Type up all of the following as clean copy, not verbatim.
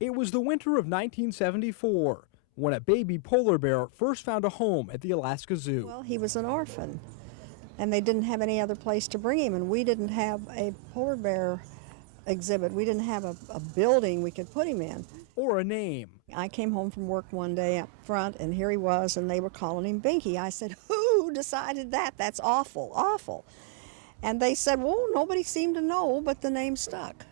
It was the winter of 1974 when a baby polar bear first found a home at the Alaska Zoo. Well, he was an orphan, and they didn't have any other place to bring him, and we didn't have a polar bear exhibit. We didn't have a building we could put him in. Or a name. I came home from work one day up front, and here he was, and they were calling him Binky. I said, who decided that? That's awful, awful. And they said, well, nobody seemed to know, but the name stuck.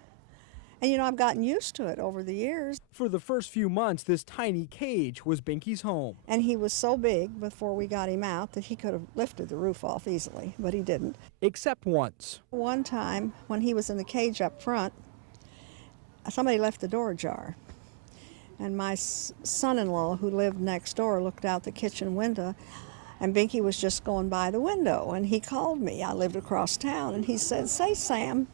And, you know, I've gotten used to it over the years. For the first few months, this tiny cage was Binky's home. And he was so big before we got him out that he could have lifted the roof off easily, but he didn't. Except once. One time, when he was in the cage up front, somebody left the door ajar. And my son-in-law, who lived next door, looked out the kitchen window, and Binky was just going by the window. And he called me. I lived across town, and he said, say, Sam,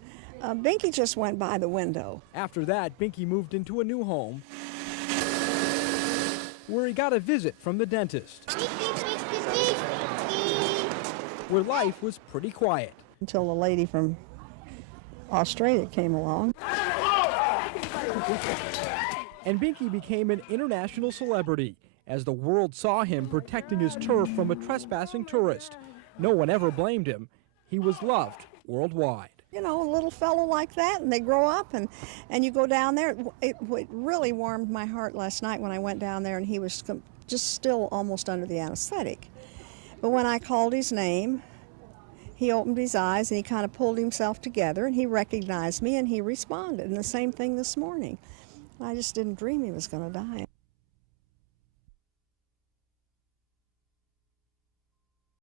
Binky just went by the window. After that, Binky moved into a new home where he got a visit from the dentist, where life was pretty quiet. Until the lady from Australia came along. And Binky became an international celebrity as the world saw him protecting his turf from a trespassing tourist. No one ever blamed him. He was loved worldwide. You know, a little fellow like that, and they grow up, and you go down there. It really warmed my heart last night when I went down there, and he was just still almost under the anesthetic. But when I called his name, he opened his eyes, and he kind of pulled himself together, and he recognized me, and he responded. And the same thing this morning. I just didn't dream he was going to die.